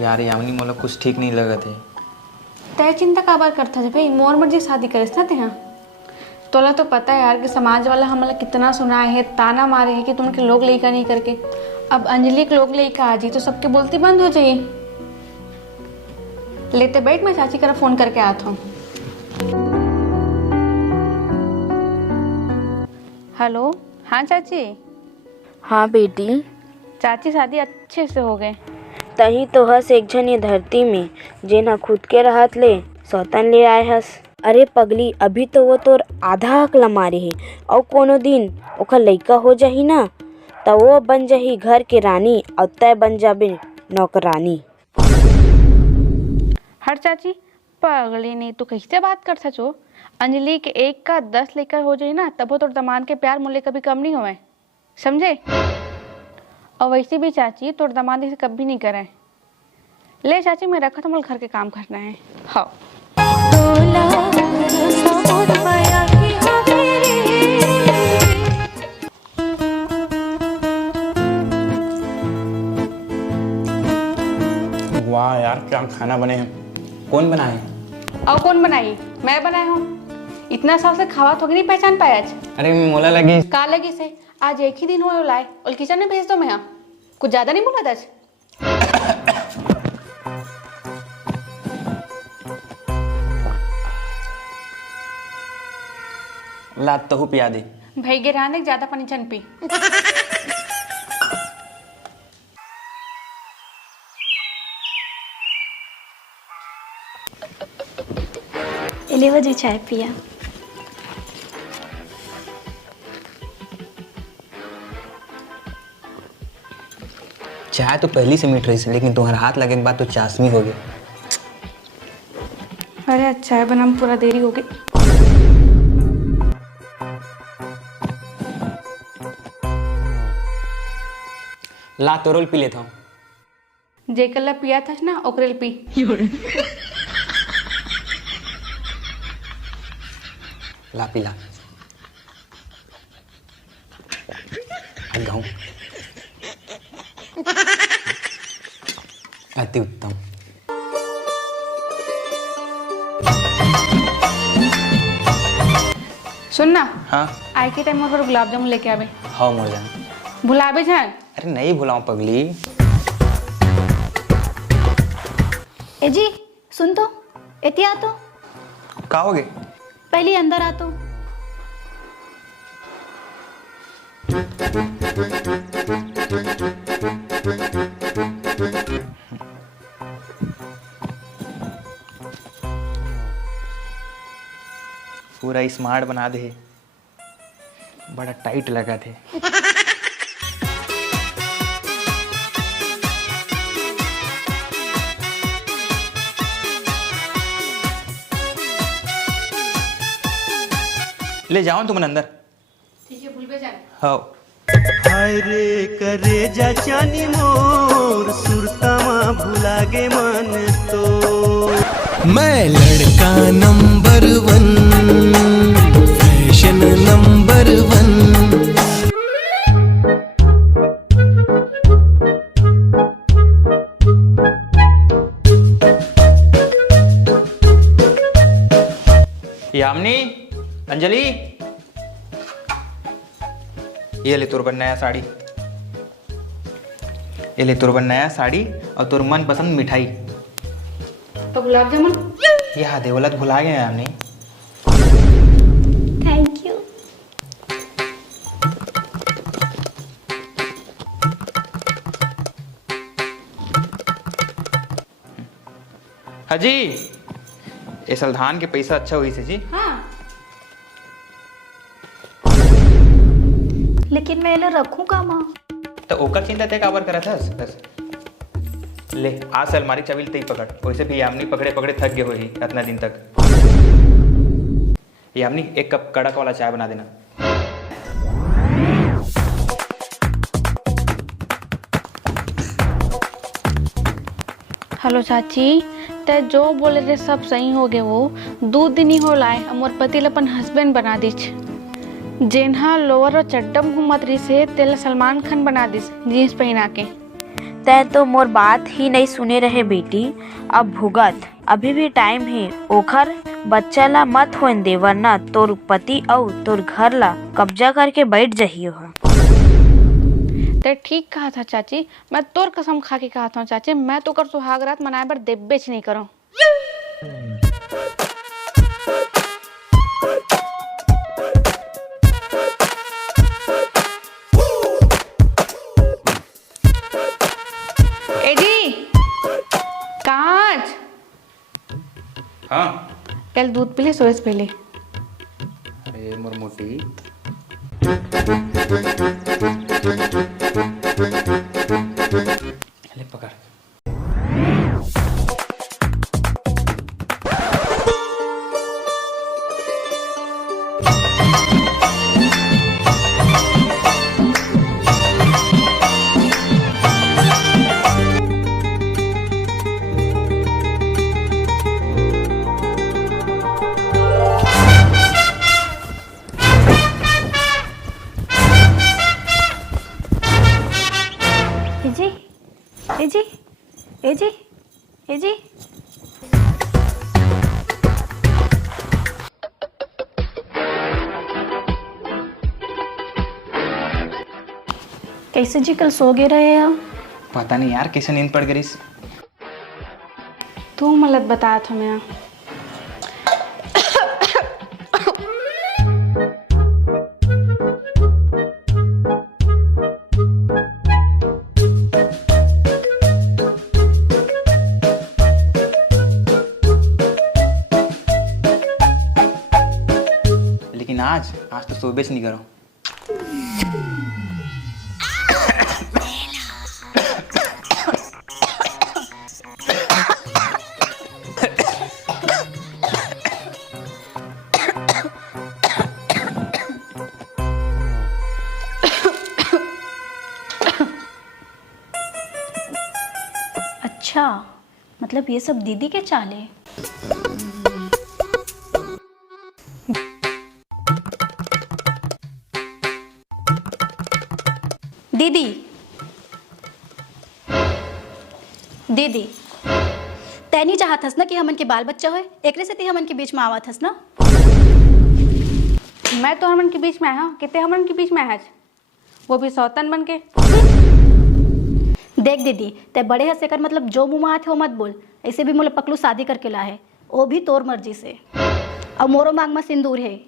यार यामिनी मोला कुछ ठीक नहीं लगत है। तय चिंता काबर करता है भाई, मोर मर्जी शादी करेस ना तेहा। तोला तो पता है यार कि समाज वाला हमला कितना सुनाए है, ताना मारे है कि तुमके लोग लेकर नहीं करके। अब अंजलि के लोग लेकर आ जी तो सबके बोलती बंद हो जाइए। लेते बैठ, मैं चाची का फोन करके आता हूँ। हेलो, हाँ चाची। हाँ बेटी, चाची शादी अच्छे से हो गए। तही तो हस एक जन ये धरती में जेना खुद के राहत ले सौतन ले आए हस। अरे पगली, अभी तो वो तोर आधा हक मारे है और कोनो दिन ओखर लइका हो जाही ना तो वो बन जाही घर के रानी और तय बन जाबे नौकरानी। हर चाची पगली नहीं तो कैसे बात कर सचो। अंजलि के एक का 10 लेकर हो जाए ना तब तो दामाद के प्यार मूल्य कभी कम नहीं हुए, समझे। और वैसे भी चाची तोर दामाद से कभी नहीं करे। ले चाची, मैं रखा तो मुझे घर के काम करना है। हाँ वाह यार, क्या खाना बने हैं। कौन बनाए? और कौन बनाई? मैं बनाया हूँ। इतना साल से खावा तो नहीं पहचान पाया आज। अरे मोला लगी का लगी से आज एक ही दिन हुआ लाए और किचन में भेज दो। मैं यहाँ कुछ ज्यादा नहीं बोला था आज। लात तहु पिया दे। भाई गिराने ज्यादा पानी चन पी। ले वजह चाय पिया। चाय तो पहली से मीठ रही थी, लेकिन तुम्हारा हाथ लगे के बाद तो चाशनी हो गई। अरे अच्छा है बना, पूरा देरी हो गई। ला तोरल पी लेता हूँ। जेकल्ला पिया था ना ओकरेल पी। ला पी ला। गाँव अति उत्तम। सुनना, हाँ आज के टाइम पर गुलाब जामुन लेके आवे। हाँ मोर जान। भुलावे जान। अरे नहीं भुलाऊं पगली। ए जी सुन तो, एती आ तो। का हो गए? पहले अंदर आ तो। पूरा स्मार्ट बना दे, बड़ा टाइट लगा थे। ले जाओ तुम अंदर। ठीक है, भूल जान। हाँ हाय रे करे जा चानी मोर सुरतामा भुला गे मन तो। मैं लड़का number 1, fashion number 1। Yamini, Anjali, ये ले तोर नया साड़ी। ये ले तोर नया साड़ी और तोर मन पसंद मिठाई। तो गुलाब जामुन यहाँ देवलत भुला गए हमने। Thank you. हाजी, ये साल धान के पैसा अच्छा हुई से जी। हाँ, लेकिन मैं इन्हें रखूं का माँ? तो ओकर चिंता ते काबर करत हस बस। ले आज से अलमारी चाबी ते ही पकड़। वैसे भी यामिनी पकड़े पकड़े थक गए हो ही इतना दिन तक। यामिनी, एक कप कड़क वाला चाय बना देना। हेलो चाची, ते जो बोले थे सब सही हो गए। वो 2 दिन ही हो लाए मोर पति अपन हस्बैंड बना दीछ। जेन्हा लोअर और चड्डम घूमत रही से तेल सलमान खान बना दिस जीन्स पहना के। तय तो मोर बात ही नहीं सुने रहे बेटी। अब भुगत, अभी भी टाइम है। ओखर बच्चा ला मत होन दे, वरना तोर पति और तोर घर ला कब्जा करके बैठ जहियो हा। ते ठीक कहा था चाची, मैं तोर कसम खा के कहा था चाची, मैं तो कर सुहागरात मनाए बर देबेच नहीं करो। ए जी, कांच। हाँ। कल दूध पी ले, सोए से पहले। अरे मोर मोटी, ले पकड़। एजी एजी एजी कैसे जी कल सो गए रहे आप? पता नहीं यार कैसे नींद पड़ गई। तू मलत बताया था मैं। लेकिन आज तो सोबे से नहीं करो। अच्छा, मतलब ये सब दीदी के चाले। दीदी दीदी तैनी चाहत हस ना कि हमन के बाल बच्चा होए, एकरे से ती हमन के बीच में आवत हस ना। मैं तो हमन के बीच में आया हूँ, कितने हमन के बीच में आया, वो भी सौतन बन के। देख दीदी, ते बड़े हंसे कर मतलब जो मुँह में आते हो मत बोल। ऐसे भी मोला पकलू शादी करके ला है, वो भी तोर मर्जी से। और मोरो मांग में सिंदूर है,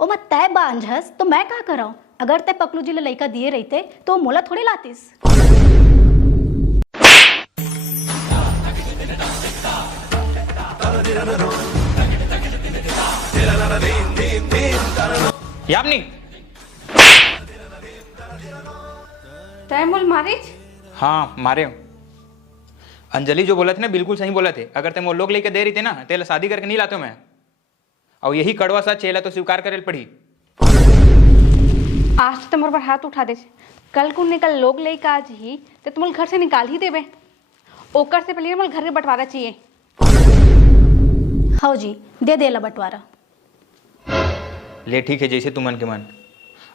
ओ मत तय बांझ हस तो मैं क्या कराऊँ। अगर ते पकलू जी ले लड़का दिए रहते तो मोला थोड़ी लातीस। यामिनी, तय बोल मारिच। हाँ मारे हो। अंजलि जो बोला थे ना बिल्कुल सही बोला थे। अगर ते वो लोग लेके दे रही थे ना, तेल शादी करके नहीं लाते मैं। और यही कड़वा सा चेला तो स्वीकार करे पड़ी। आज तो मोर पर हाथ उठा दे, कल को निकल लोग ले का आज ही तो तुम घर से निकाल ही देवे। ओकर से पहले मोल घर के बंटवारा चाहिए। हाँ जी, दे देला बंटवारा। ले ठीक है, जैसे तू मन के मन।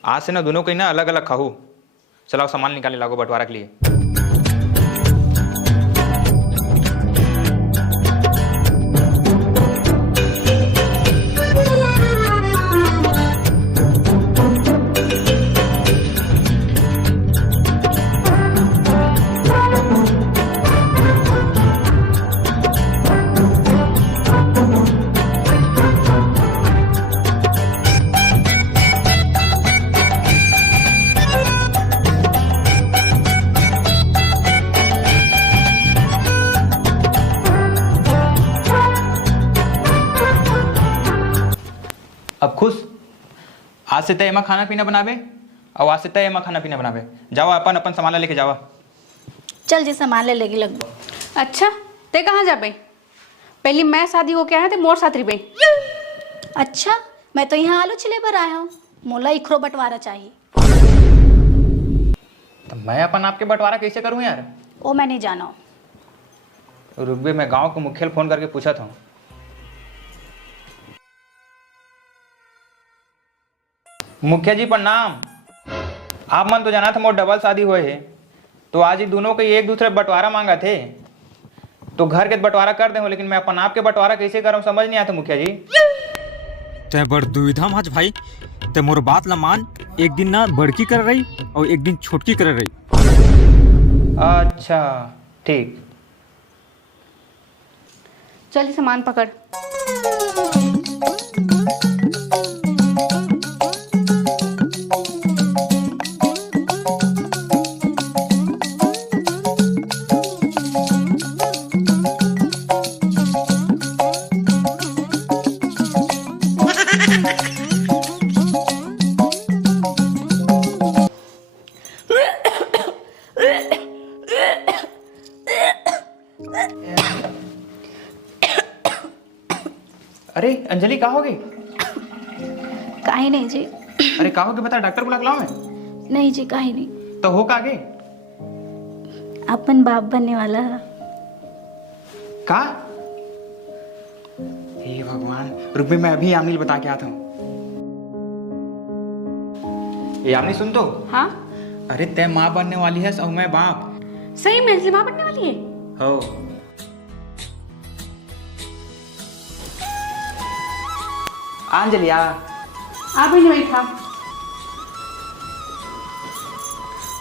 आज से ना दोनों कहीं ना अलग अलग खाओ। चलाओ सामान निकाले लागो बंटवारा के लिए। अब खुश, आज से तय एमा खाना पीना बनावे और आज से तय एमा खाना पीना बनावे। जाओ अपन अपन सामान लेके जावा। चल जी, सामान ले लेगी लगभग। अच्छा, ते कहाँ जाबे? पहली मैं शादी होके आया थे, मोर साथ रिबे। अच्छा, मैं तो यहाँ आलू छिले पर आया हूँ, मोला इखरो बंटवारा चाहिए। तो मैं अपन आपके बंटवारा कैसे करूँ यार? वो मैं नहीं जाना हूँ। रुकबे, मैं गांव को मुखिया फोन करके पूछा था। मुखिया जी प्रणाम। आप मन तो जाना था मोर डबल शादी हुए है, तो आज ही दोनों के एक दूसरे बंटवारा मांगा थे, तो घर के बंटवारा कर दे, लेकिन मैं अपन आपके बंटवारा कैसे करूँ समझ नहीं आता मुखिया जी। ते बड़ दुविधा में आज भाई, ते मोर बात ला मान। एक दिन ना बड़की कर रही और एक दिन छोटकी कर रही। अच्छा ठीक। चल ये सामान पकड़। अरे अंजलि कहाँ हो गई? काहे नहीं जी, अरे कहाँ हो गई बता, डॉक्टर बुला के लाऊं मैं? नहीं जी काहे नहीं। तो हो का आगे? अपन बाप बनने वाला है। का? हे भगवान, रुक भी मैं अभी यामिनी बता के आता हूँ। यामिनी सुन तो। हाँ अरे तय माँ बनने वाली है और मैं बाप। सही में अंजलि माँ बनने वाली है? हो अंजलि आप ही नहीं था।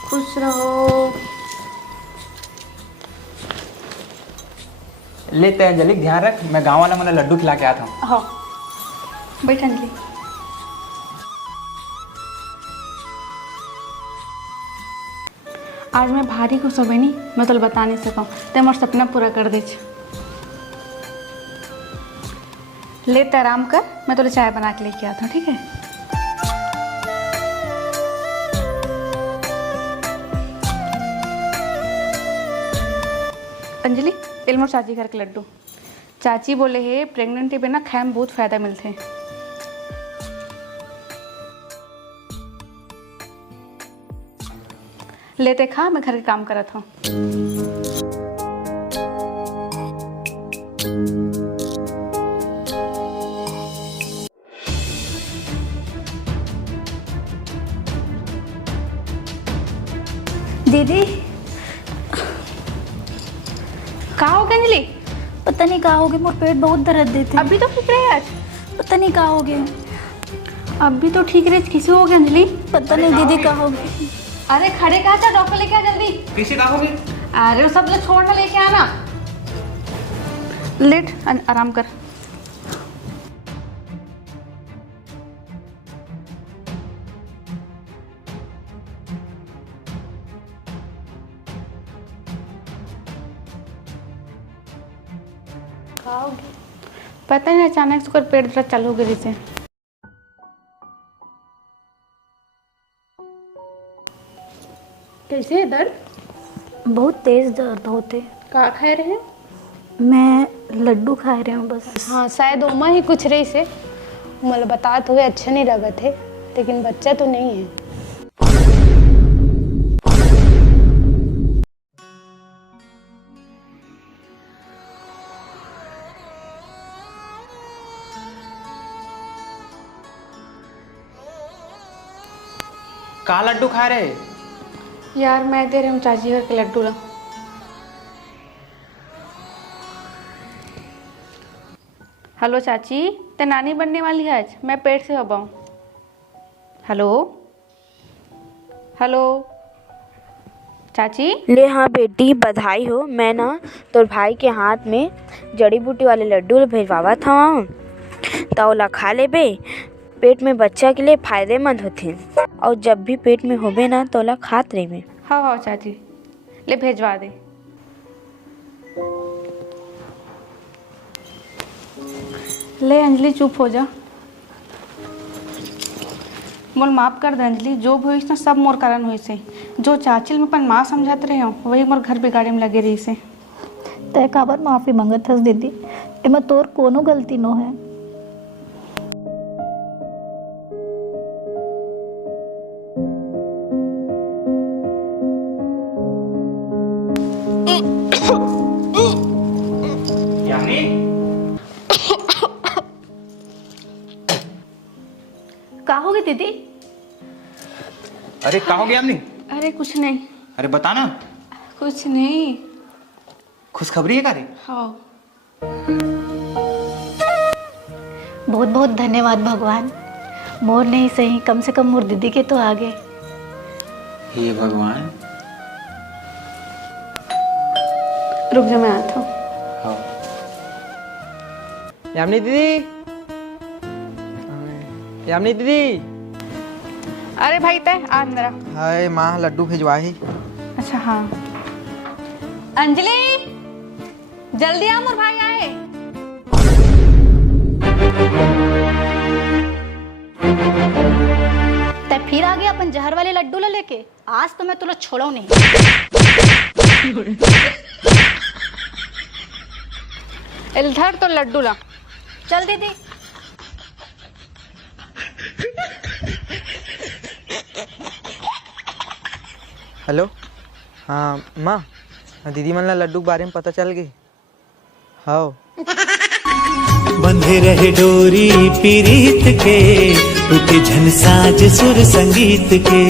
खुश रहो। लेते हैं अंजलि, ध्यान रख, मैं गांव वाला मतलब लड्डू खिला के आता हूँ। हाँ बैठ अंजलि। आज मैं भारी खुश हो गई नहीं, मैं तो बता नहीं सकूँ। ते मोर सपना पूरा कर दे। ले ते आराम कर, मैं तो चाय बना के लेके आता हूँ, ठीक है? अंजलि इल्मोर चाची घर के लड्डू। चाची बोले है प्रेगनेंटी में ना खाए में बहुत फायदा मिलते हैं। लेते खा, मैं घर के काम करत हूँ। दीदी कहाँ हो गए अंजलि? पता नहीं कहाँ हो गए, मोर पेट बहुत दर्द देते। अभी तो ठीक रहे आज। पता नहीं कहाँ हो गए। अभी तो ठीक रहे, किसी हो गए अंजलि? पता नहीं दीदी कहाँ हो गए। अरे खड़े कहाँ था, डॉक्टर लेके आ जल्दी। किसी का हो गई? अरे वो सब लोग छोड़ना, लेके आना। लेट आराम कर। पता नहीं अचानक से उसका पेट दर्द चालू हो गई से। कैसे है दर्द? बहुत तेज दर्द होते। का खा रहे हैं? मैं लड्डू खा रही हूँ बस। हाँ शायद उमा ही कुछ रही से मतलब बता तो अच्छे नहीं लगे थे, लेकिन बच्चा तो नहीं है। का लड्डू खा रहे? यार मैं दे रही हूँ चाची घर के लड्डू ला। हेलो चाची, ते नानी बनने वाली है आज, मैं पेट से हबाऊँ। हेलो हेलो चाची। ले हाँ बेटी, बधाई हो। मैं ना तोर भाई के हाथ में जड़ी बूटी वाले लड्डू भेजवावा था, तौला खा लेबे। पेट में बच्चा के लिए फायदेमंद होते, और जब भी पेट में होबे ना तौला खात रहे। हाँ हाँ चाची, ले भेजवा दे। ले अंजलि चुप हो जा। मोल माफ कर दे अंजलि, जो भी हुई ना सब मोर कारण हुई से। जो चाचिल में अपन माँ समझाते रहे हो वही मोर घर बिगाड़े में लगे रही से। तय काबर माफी मांगत हस दीदी, एमा तोर कोनो गलती नो है। का हो गई दीदी? अरे कहाँ हो गया हमने? अरे कुछ नहीं। अरे बता ना। कुछ नहीं। खुशखबरी है का रे? हाँ। बहुत बहुत धन्यवाद भगवान, मोर नहीं सही कम से कम मोर दीदी के तो आगे। हे भगवान। रुक जा, मैं आता हूँ। हाँ। यामिनी दीदी, यामिनी दीदी। अरे भाई तय आ अंदर आ। हाय माँ, लड्डू भिजवाही। अच्छा हाँ। अंजलि जल्दी आ, मोर भाई आए। तै फिर आ गया अपन जहर वाले लड्डू ला लेके। आज तो मैं तुला छोड़ो नहीं। इधर तो लड्डू ला। चल दीदी। हेलो, हाँ माँ, दीदी मन ला लड्डू के बारे में पता चल गई। हाँ बंधे रहे डोरी पीरीत के, टूटे झन साज सुर संगीत के।